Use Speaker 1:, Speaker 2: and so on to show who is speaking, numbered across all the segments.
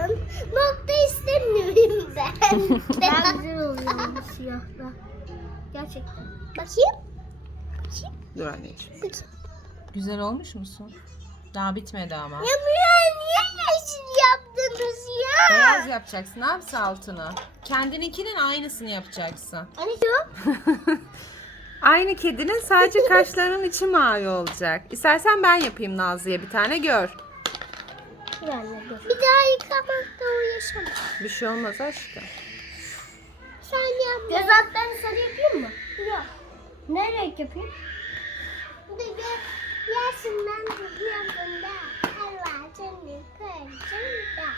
Speaker 1: Nokta istemiyorum ben.
Speaker 2: Ben güzel oluyor bu siyahla. Gerçekten.
Speaker 1: Bakayım.
Speaker 3: Dur anneciğim.
Speaker 1: Bakayım.
Speaker 3: Güzel olmuş musun? Daha bitmedi ama.
Speaker 1: Ya buraya niye yeşil yaptınız ya?
Speaker 3: Beyaz yapacaksın. Ne yapsın altını? Kendininkinin aynısını yapacaksın.
Speaker 2: Hani yok.
Speaker 3: Aynı kedinin sadece kaşlarının içi mavi olacak. İstersen ben yapayım Nazlı'ya bir tane gör.
Speaker 2: Yani dur.
Speaker 1: Bir daha yıkamakta uğraşamam.
Speaker 3: Bir şey olmaz aşkım.
Speaker 1: Sen yapma.
Speaker 2: Göz altlarını sarı yapayım mı? Yok. Ne renk yapayım?
Speaker 1: Yaşından tutuyorum da. Allah seni kırsın da.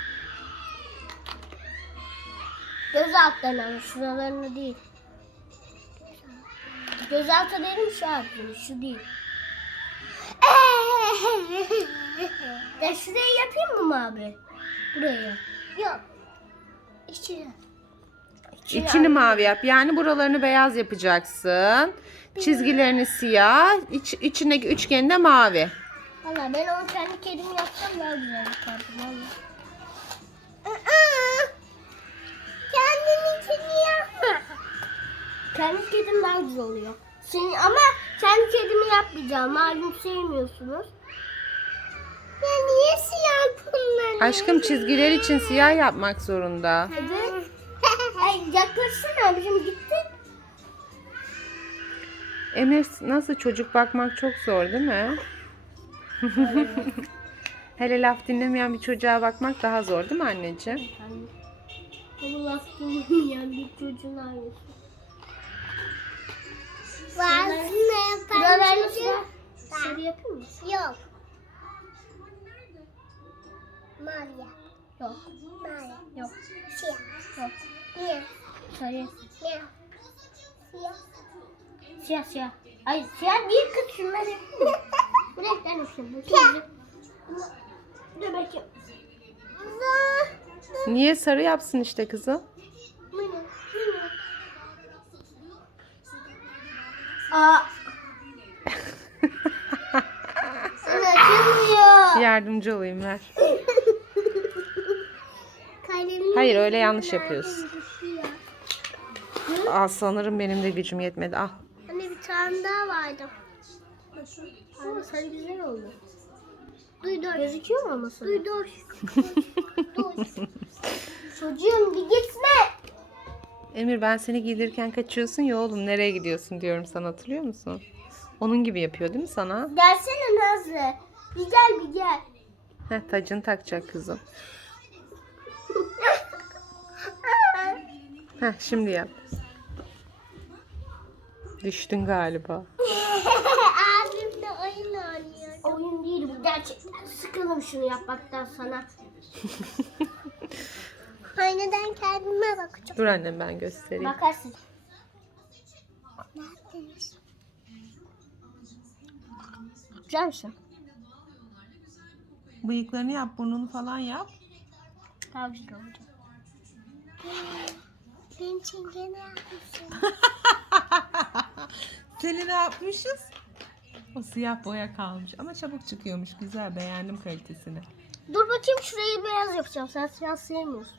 Speaker 2: Göz altlarını ama şuralarını değil. Göz altı dedim şu altını, şu değil. Ya şurayı yapayım mı abi? Burayı.
Speaker 1: Yok. İçine.
Speaker 3: İçini mavi yap. Yani buralarını beyaz yapacaksın. Çizgilerini siyah. İçindeki üçgeni de mavi.
Speaker 2: Valla ben onu kendi kedimi yapsam daha güzel yapardım valla.
Speaker 1: Kendininkini yapma.
Speaker 2: Kendi kedim daha güzel oluyor. Senin, ama kendi kedimi yapmayacağım. Malum sevmiyorsunuz.
Speaker 1: Ya niye siyah bunlar?
Speaker 3: Aşkım çizgiler için siyah yapmak zorunda.
Speaker 2: Hadi. Ay yaklaşsana abicim gitti.
Speaker 3: Emir nasıl çocuk bakmak çok zor değil mi? Hele laf dinlemeyen bir çocuğa bakmak daha zor değil mi anneciğim?
Speaker 2: Bu laf dinlemeyen bir çocuğun ailesi.
Speaker 1: Bazını
Speaker 2: Buralarını
Speaker 1: yapan
Speaker 2: sıra
Speaker 1: çocuk.
Speaker 2: sarı yapayım mı?
Speaker 1: Yok. Mavi.
Speaker 2: Yok.
Speaker 1: Mavi.
Speaker 2: Yok.
Speaker 1: Siyah.
Speaker 2: Yok.
Speaker 1: Niye?
Speaker 2: Sarı.
Speaker 1: Niye? Siyah.
Speaker 2: Siyah siyah. Ay siyah değil kız şunları yapayım mı? Bu renkten olsun. Bu siyah. Dur bakayım.
Speaker 3: Niye sarı yapsın işte kızım?
Speaker 2: Aa. Açılmıyor.
Speaker 3: Yardımcı olayım ver.
Speaker 1: Kalemim
Speaker 3: Hayır öyle yanlış yapıyorsun.
Speaker 1: siyah.
Speaker 3: Al sanırım benim de gücüm yetmedi. Al.
Speaker 1: Hani bir tane daha vardı.
Speaker 2: Ama sarı güzel oldu.
Speaker 1: Duydur.
Speaker 2: Gözüküyor mu ama sarı?
Speaker 1: Duydur.
Speaker 2: Çocuğum bir gitme.
Speaker 3: Emir ben seni giydirirken kaçıyorsun ya oğlum nereye gidiyorsun diyorum sana hatırlıyor musun? Onun gibi yapıyor değil mi sana?
Speaker 2: Gelsene Nazlı. Bir gel bir gel.
Speaker 3: Heh, tacını takacak kızım. Heh, şimdi yap. Düştün galiba.
Speaker 1: Abimle oyun oynuyor.
Speaker 2: Oyun değil bu gerçekten. Sıkıldım şunu yapmaktan sana.
Speaker 1: Aynadan kendime bakacağım.
Speaker 3: Dur annem ben göstereyim.
Speaker 2: Bakarsın.
Speaker 1: Neredeymiş?
Speaker 2: Güzel misin?
Speaker 3: Bıyıklarını yap, burnunu falan yap.
Speaker 2: Daha güzel olacak.
Speaker 1: Benim çingene yapmışsın.
Speaker 3: Seni ne yapmışız? O siyah boya kalmış ama çabuk çıkıyormuş. Güzel beğendim kalitesini.
Speaker 2: Dur bakayım şurayı beyaz yapacağım. Sen siyah sevmiyorsun.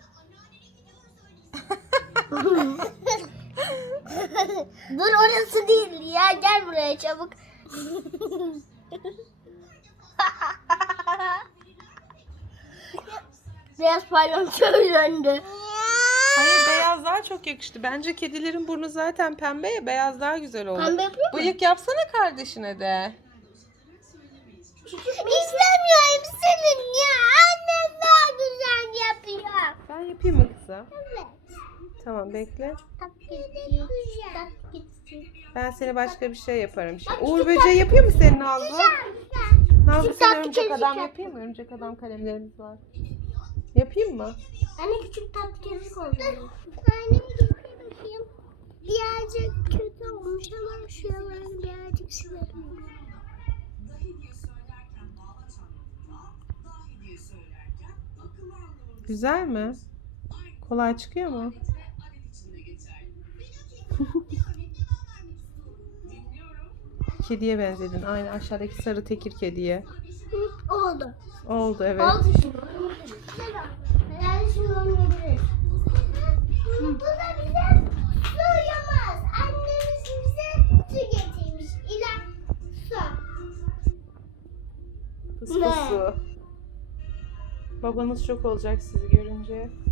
Speaker 2: Dur orası değil ya. Gel buraya çabuk. Beyaz palyaço döndü.
Speaker 3: Hayır beyaz daha çok yakıştı. Bence kedilerin burnu zaten pembe ya beyaz daha güzel oldu.
Speaker 2: Pembe yapıyor mu?
Speaker 3: Bıyık yapsana kardeşine de.
Speaker 1: İstemiyorum senin ya. Annem daha güzel yapıyor.
Speaker 3: Ben yapayım mı kızım?
Speaker 1: Evet.
Speaker 3: Tamam bekle.
Speaker 1: Tak gitti. Tak gitti.
Speaker 3: Ben seni başka bir şey yaparım şimdi. Uğur böceği yapayım mı senin Nazlı? Nazlı sen örümcek adam yapayım mı? Örümcek adam kalemlerimiz var. Yapayım mı?
Speaker 2: Anne küçük tatlı kezik oldu.
Speaker 1: Annemi getir bakayım. Birazcık kötü olmuş ama şuralarını birazcık silerim.
Speaker 3: Güzel mi? Kolay çıkıyor mu? Kediye benzedin. Aynı aşağıdaki sarı tekir kediye.
Speaker 2: Oldu.
Speaker 3: Oldu evet.
Speaker 2: Oldu şimdi.
Speaker 1: Yani
Speaker 2: şimdi oynayabiliriz.
Speaker 1: Bu da bize su yamaz. Annemiz bize su getirmiş. İlaç su.
Speaker 3: Fıs fıs su. Babanız şok olacak sizi görünce.